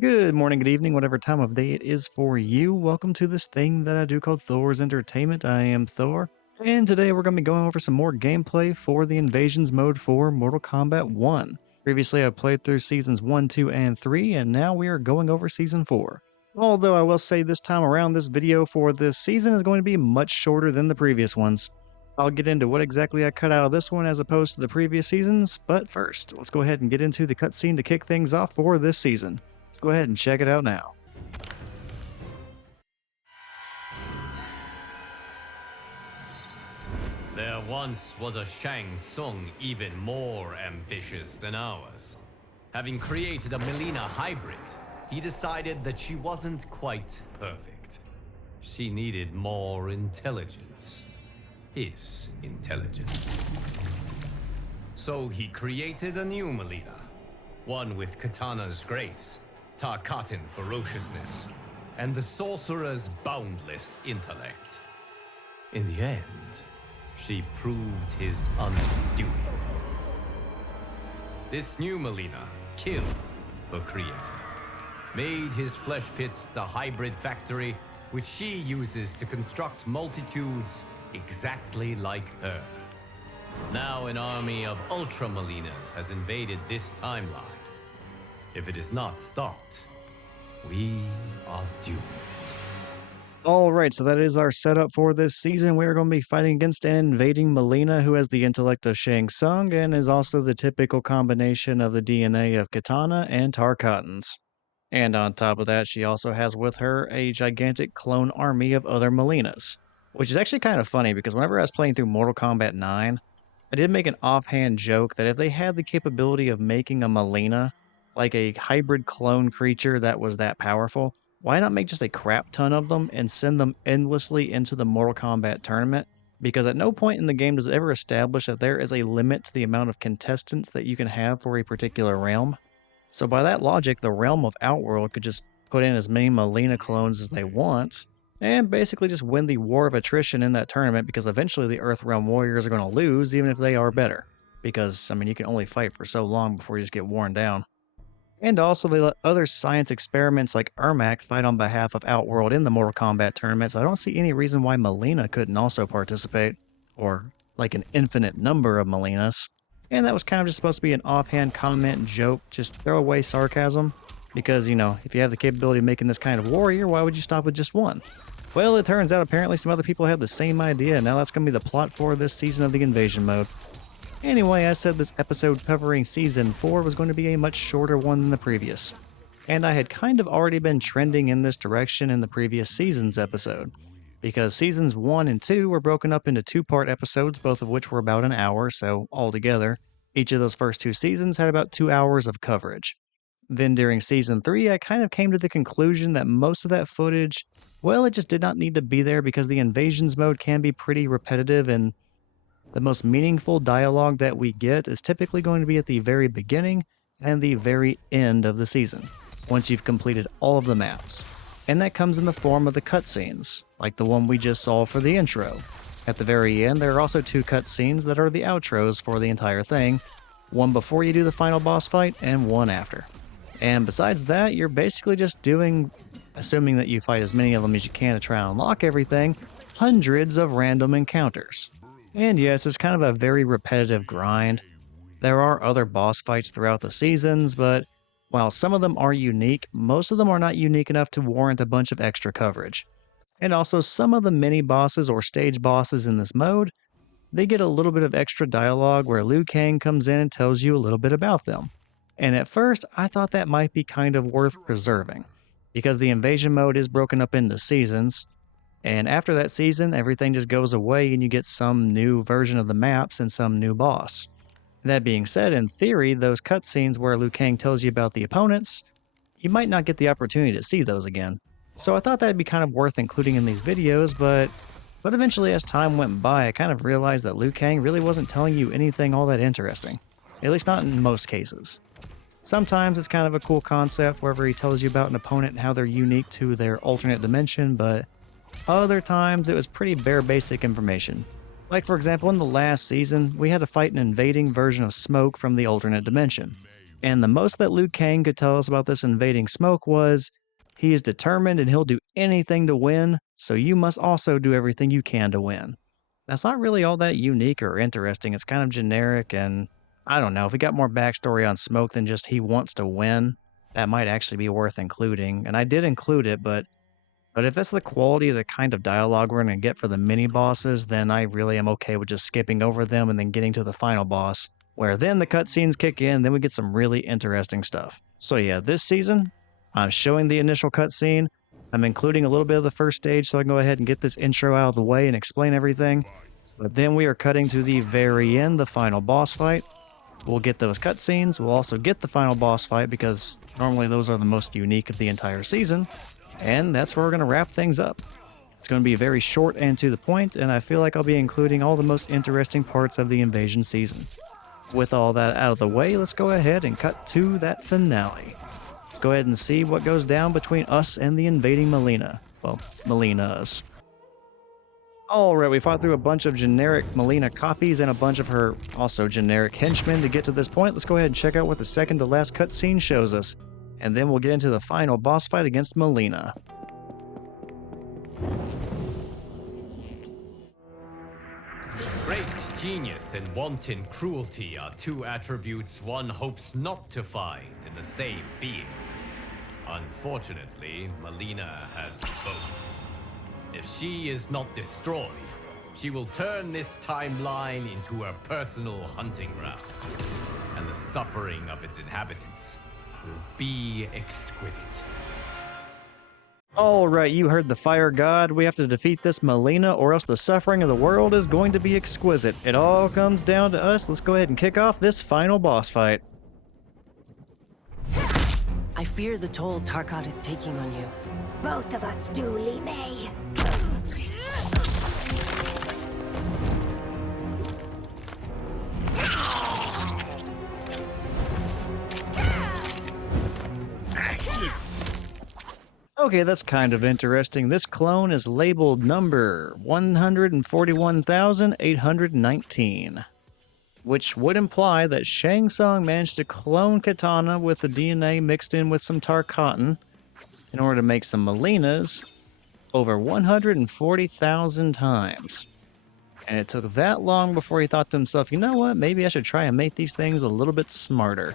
Good morning, good evening, whatever time of day it is for you. Welcome to this thing that I do called Thor's Entertainment. I am Thor, and today we're going to be going over some more gameplay for the Invasions mode for Mortal Kombat 1. Previously, I played through Seasons 1, 2, and 3, and now we are going over Season 4. Although I will say this time around, this video for this season is going to be much shorter than the previous ones. I'll get into what exactly I cut out of this one as opposed to the previous seasons, but first, let's go ahead and get into the cutscene to kick things off for this season. Let's go ahead and check it out now. There once was a Shang Tsung even more ambitious than ours. Having created a Mileena hybrid, he decided that she wasn't quite perfect. She needed more intelligence. His intelligence. So he created a new Mileena. One with Katana's grace, Tarkatan ferociousness, and the sorcerer's boundless intellect. In the end, she proved his undoing. This new Mileena killed her creator, made his flesh pit the hybrid factory, which she uses to construct multitudes exactly like her. Now an army of Ultra Mileenas has invaded this timeline. If it is not stopped, we are doomed. Alright, so that is our setup for this season. We're going to be fighting against an invading Mileena who has the intellect of Shang Tsung and is also the typical combination of the DNA of Katana and Tarkatan's. And on top of that, she also has with her a gigantic clone army of other Mileenas. Which is actually kind of funny because whenever I was playing through Mortal Kombat 9, I did make an offhand joke that if they had the capability of making a Mileena, like a hybrid clone creature that was that powerful, why not make just a crap ton of them and send them endlessly into the Mortal Kombat tournament? Because at no point in the game does it ever establish that there is a limit to the amount of contestants that you can have for a particular realm. So by that logic, the realm of Outworld could just put in as many Mileena clones as they want, and basically just win the war of attrition in that tournament because eventually the Earthrealm Warriors are going to lose even if they are better. Because, I mean, you can only fight for so long before you just get worn down. And also, they let other science experiments like Ermac fight on behalf of Outworld in the Mortal Kombat tournament, so I don't see any reason why Mileena couldn't also participate, or like an infinite number of Mileenas. And that was kind of just supposed to be an offhand comment, joke, just throwaway sarcasm, because, you know, if you have the capability of making this kind of warrior, why would you stop with just one? Well, it turns out apparently some other people had the same idea, and now that's going to be the plot for this season of the Invasion mode. Anyway, I said this episode covering Season 4 was going to be a much shorter one than the previous. And I had kind of already been trending in this direction in the previous season's episode. Because Seasons 1 and 2 were broken up into two-part episodes, both of which were about an hour, so altogether, each of those first two seasons had about 2 hours of coverage. Then during Season 3, I kind of came to the conclusion that most of that footage, well, it just did not need to be there because the Invasions mode can be pretty repetitive and the most meaningful dialogue that we get is typically going to be at the very beginning and the very end of the season, once you've completed all of the maps. And that comes in the form of the cutscenes, like the one we just saw for the intro. At the very end, there are also two cutscenes that are the outros for the entire thing, one before you do the final boss fight and one after. And besides that, you're basically just doing, assuming that you fight as many of them as you can to try and unlock everything, hundreds of random encounters. And yes, it's kind of a very repetitive grind. There are other boss fights throughout the seasons, but while some of them are unique, most of them are not unique enough to warrant a bunch of extra coverage. And also, some of the mini bosses or stage bosses in this mode, they get a little bit of extra dialogue where Liu Kang comes in and tells you a little bit about them. And at first, I thought that might be kind of worth preserving, because the invasion mode is broken up into seasons, and after that season, everything just goes away and you get some new version of the maps and some new boss. That being said, in theory, those cutscenes where Liu Kang tells you about the opponents, you might not get the opportunity to see those again. So I thought that'd be kind of worth including in these videos, but eventually as time went by, I kind of realized that Liu Kang really wasn't telling you anything all that interesting. At least not in most cases. Sometimes it's kind of a cool concept wherever he tells you about an opponent and how they're unique to their alternate dimension, but other times it was pretty bare basic information. Like for example, in the last season, we had to fight an invading version of Smoke from the alternate dimension. And the most that Liu Kang could tell us about this invading smoke was he is determined and he'll do anything to win, so you must also do everything you can to win. That's not really all that unique or interesting. It's kind of generic, and I don't know. If we got more backstory on Smoke than just he wants to win, that might actually be worth including. And I did include it, but if that's the quality of the kind of dialogue we're going to get for the mini bosses, then I really am okay with just skipping over them and then getting to the final boss, where then the cutscenes kick in, then we get some really interesting stuff. So yeah, this season, I'm showing the initial cutscene. I'm including a little bit of the first stage so I can go ahead and get this intro out of the way and explain everything. But then we are cutting to the very end, the final boss fight. We'll get those cutscenes. We'll also get the final boss fight because normally those are the most unique of the entire season. And that's where we're going to wrap things up. It's going to be very short and to the point, and I feel like I'll be including all the most interesting parts of the invasion season. With all that out of the way, let's go ahead and cut to that finale. Let's go ahead and see what goes down between us and the invading Mileena. Well, Mileenas. Alright, we fought through a bunch of generic Mileena copies and a bunch of her also generic henchmen to get to this point. Let's go ahead and check out what the second to last cutscene shows us. And then we'll get into the final boss fight against Mileena. Great genius and wanton cruelty are two attributes one hopes not to find in the same being. Unfortunately, Mileena has both. If she is not destroyed, she will turn this timeline into a personal hunting ground, and the suffering of its inhabitants will be exquisite. Alright, you heard the fire god. We have to defeat this Mileena or else the suffering of the world is going to be exquisite. It all comes down to us. Let's go ahead and kick off this final boss fight. I fear the toll Tarkat is taking on you. Both of us do, limei. Okay, that's kind of interesting. This clone is labeled number 141,819, which would imply that Shang Tsung managed to clone Katana with the DNA mixed in with some Tarkatan in order to make some Mileenas over 140,000 times. And it took that long before he thought to himself, you know what, maybe I should try and make these things a little bit smarter.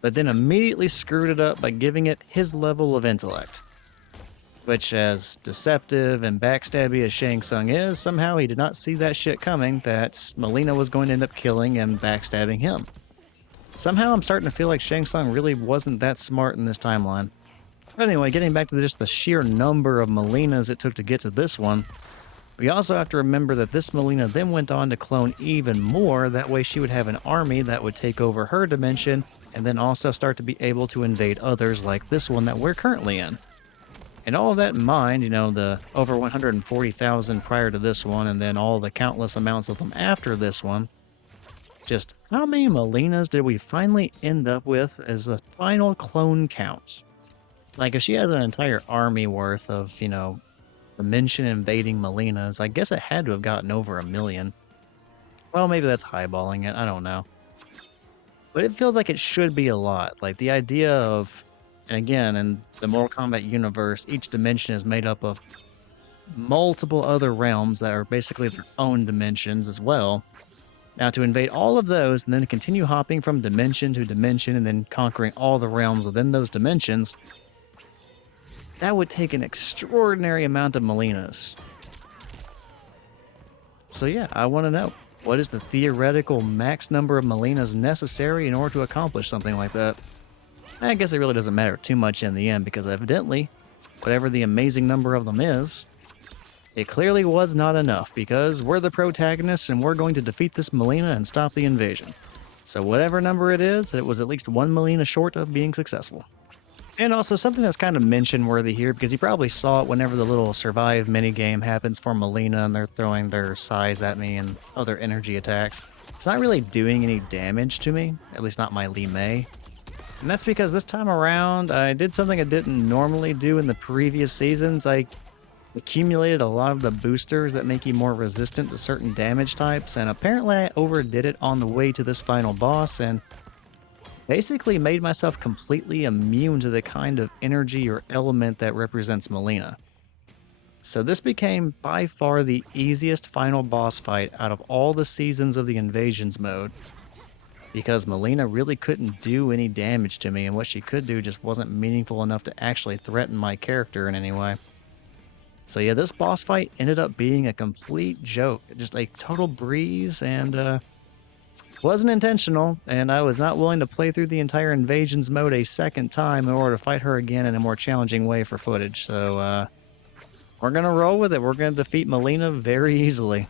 But then immediately screwed it up by giving it his level of intellect. Which, as deceptive and backstabby as Shang Tsung is, somehow he did not see that shit coming, that Mileena was going to end up killing and backstabbing him. Somehow I'm starting to feel like Shang Tsung really wasn't that smart in this timeline. But anyway, getting back to just the sheer number of Mileenas it took to get to this one, we also have to remember that this Mileena then went on to clone even more, that way she would have an army that would take over her dimension, and then also start to be able to invade others like this one that we're currently in. And all of that in mind, you know, the over 140,000 prior to this one, and then all the countless amounts of them after this one, just how many Mileenas did we finally end up with as a final clone count? Like, if she has an entire army worth of, you know, dimension invading Mileenas, I guess it had to have gotten over 1 million. Well, maybe that's highballing it, I don't know. But it feels like it should be a lot. Like, the idea of, and again, in the Mortal Kombat universe, each dimension is made up of multiple other realms that are basically their own dimensions as well. Now, to invade all of those and then continue hopping from dimension to dimension and then conquering all the realms within those dimensions, that would take an extraordinary amount of Mileenas. So yeah, I want to know. What is the theoretical max number of Mileenas necessary in order to accomplish something like that? I guess it really doesn't matter too much in the end, because evidently, whatever the amazing number of them is, it clearly was not enough, because we're the protagonists and we're going to defeat this Mileena and stop the invasion. So whatever number it was at least 1 Mileena short of being successful. And also something that's kind of mention worthy here, because you probably saw it whenever the little survive minigame happens for Mileena and they're throwing their size at me and other energy attacks. It's not really doing any damage to me, at least not my limei. And that's because this time around I did something I didn't normally do in the previous seasons. I accumulated a lot of the boosters that make you more resistant to certain damage types, and apparently I overdid it on the way to this final boss, and basically made myself completely immune to the kind of energy or element that represents Mileena. So this became by far the easiest final boss fight out of all the seasons of the invasions mode, because Mileena really couldn't do any damage to me, and what she could do just wasn't meaningful enough to actually threaten my character in any way. So yeah, this boss fight ended up being a complete joke, just a total breeze, and wasn't intentional, and I was not willing to play through the entire invasions mode a second time in order to fight her again in a more challenging way for footage. So we're gonna roll with it. We're gonna defeat Mileena very easily.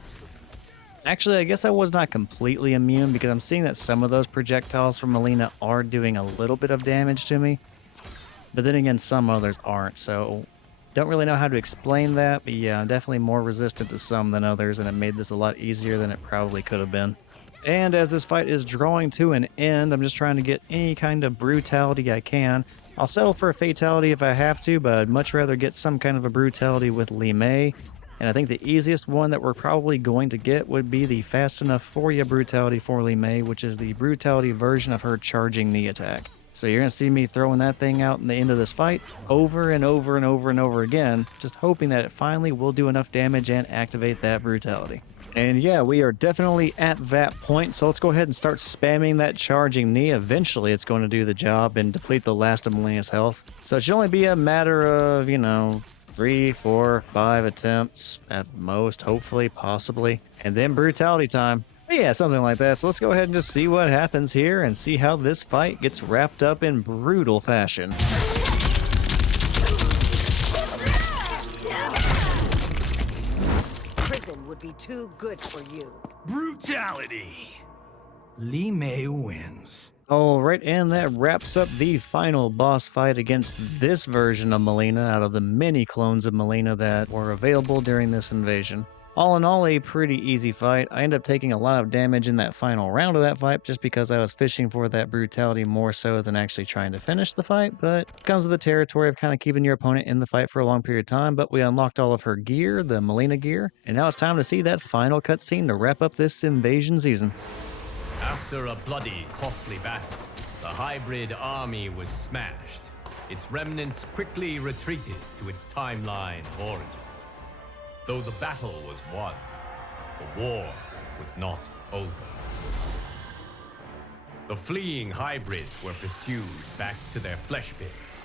Actually, I guess I was not completely immune, because I'm seeing that some of those projectiles from Mileena are doing a little bit of damage to me. But then again, some others aren't, so don't really know how to explain that. But yeah, I'm definitely more resistant to some than others, and it made this a lot easier than it probably could have been. And as this fight is drawing to an end, I'm just trying to get any kind of brutality I can. I'll settle for a fatality if I have to, but I'd much rather get some kind of a brutality with limei. And I think the easiest one that we're probably going to get would be the fast enough for ya brutality for limei, which is the brutality version of her charging knee attack. So you're going to see me throwing that thing out in the end of this fight over and over and over and over again, just hoping that it finally will do enough damage and activate that brutality. And yeah, we are definitely at that point, so let's go ahead and start spamming that charging knee. Eventually it's going to do the job and deplete the last of Mileena's health. So it should only be a matter of, 3, 4, 5 attempts at most, hopefully, possibly, and then brutality time. But yeah, something like that. So let's go ahead and just see what happens here and see how this fight gets wrapped up in brutal fashion. Prison would be too good for you. Brutality. Limei wins. Alright, and that wraps up the final boss fight against this version of Mileena out of the many clones of Mileena that were available during this invasion. All in all, a pretty easy fight. I ended up taking a lot of damage in that final round of that fight just because I was fishing for that brutality more so than actually trying to finish the fight, but it comes with the territory of kind of keeping your opponent in the fight for a long period of time. But we unlocked all of her gear, the Mileena gear, and now it's time to see that final cutscene to wrap up this invasion season. After a bloody, costly battle, the hybrid army was smashed. Its remnants quickly retreated to its timeline of origin. Though the battle was won, the war was not over. The fleeing hybrids were pursued back to their flesh pits.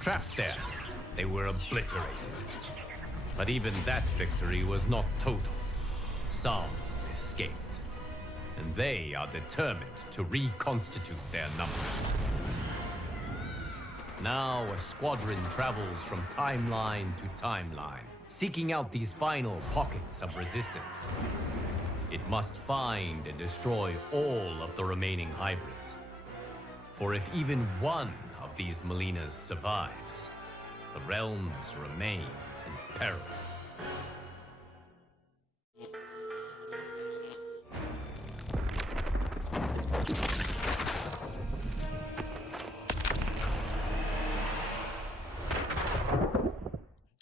Trapped there, they were obliterated. But even that victory was not total. Some escaped. And they are determined to reconstitute their numbers. Now a squadron travels from timeline to timeline, seeking out these final pockets of resistance. It must find and destroy all of the remaining hybrids. For if even one of these Mileenas survives, the realms remain in peril.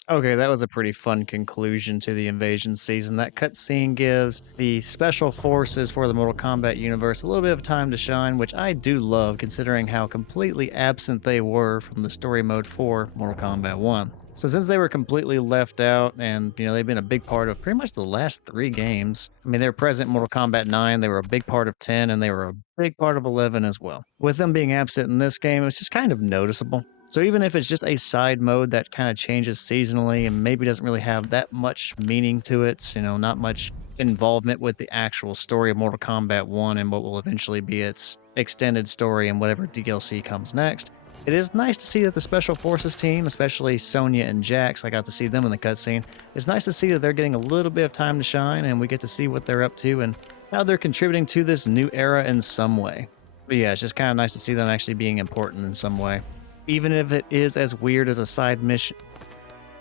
Okay, that was a pretty fun conclusion to the invasion season. That cutscene gives the special forces for the Mortal Kombat universe a little bit of time to shine, which I do love considering how completely absent they were from the story mode for Mortal Kombat 1. So since they were completely left out and, they've been a big part of pretty much the last 3 games. I mean, they were present in Mortal Kombat 9, they were a big part of 10, and they were a big part of 11 as well. With them being absent in this game, it's just kind of noticeable. So even if it's just a side mode that kind of changes seasonally and maybe doesn't really have that much meaning to it, not much involvement with the actual story of Mortal Kombat 1 and what will eventually be its extended story and whatever DLC comes next, it is nice to see that the Special Forces team, especially Sonya and Jax, I got to see them in the cutscene, it's nice to see that they're getting a little bit of time to shine and we get to see what they're up to and how they're contributing to this new era in some way. But yeah, it's just kind of nice to see them actually being important in some way. Even if it is as weird as a side mission.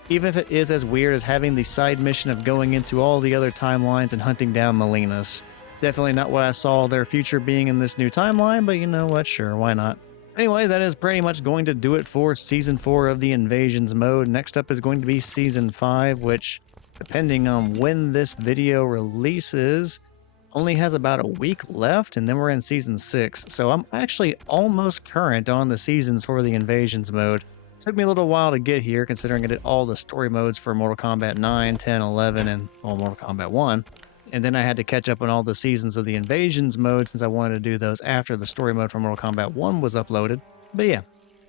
Even if it is as weird as having the side mission of going into all the other timelines and hunting down Mileenas. Definitely not what I saw their future being in this new timeline, but you know what, sure, why not? Anyway, that is pretty much going to do it for Season 4 of the Invasions mode. Next up is going to be Season 5, which, depending on when this video releases, only has about a week left, and then we're in Season 6, so I'm actually almost current on the seasons for the Invasions mode. Took me a little while to get here, considering I did all the story modes for Mortal Kombat 9, 10, 11, and Mortal Kombat 1. And then I had to catch up on all the seasons of the Invasions mode since I wanted to do those after the story mode for Mortal Kombat 1 was uploaded. But yeah,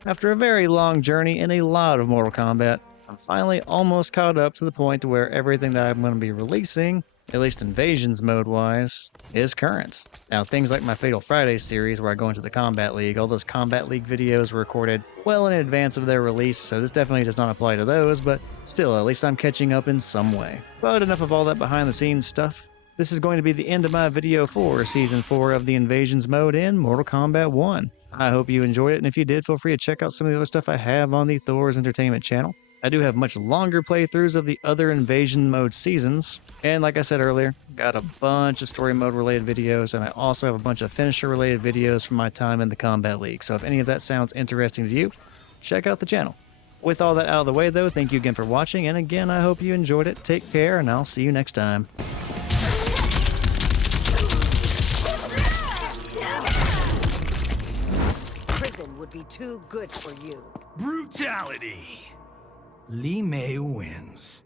after a very long journey and a lot of Mortal Kombat, I'm finally almost caught up to the point to where everything that I'm going to be releasing, at least Invasions mode wise, is current. Now, things like my Fatal Friday series where I go into the Combat League, all those Combat League videos were recorded well in advance of their release, so this definitely does not apply to those, but still, at least I'm catching up in some way. But enough of all that behind the scenes stuff. This is going to be the end of my video for Season 4 of the Invasions mode in Mortal Kombat 1. I hope you enjoyed it, and if you did, feel free to check out some of the other stuff I have on the Thor's Entertainment channel. I do have much longer playthroughs of the other Invasion mode seasons, and like I said earlier, got a bunch of story mode related videos, and I also have a bunch of finisher related videos from my time in the Combat League, so if any of that sounds interesting to you, check out the channel. With all that out of the way though, thank you again for watching, and again, I hope you enjoyed it. Take care, and I'll see you next time. Prison would be too good for you. Brutality. Limei wins.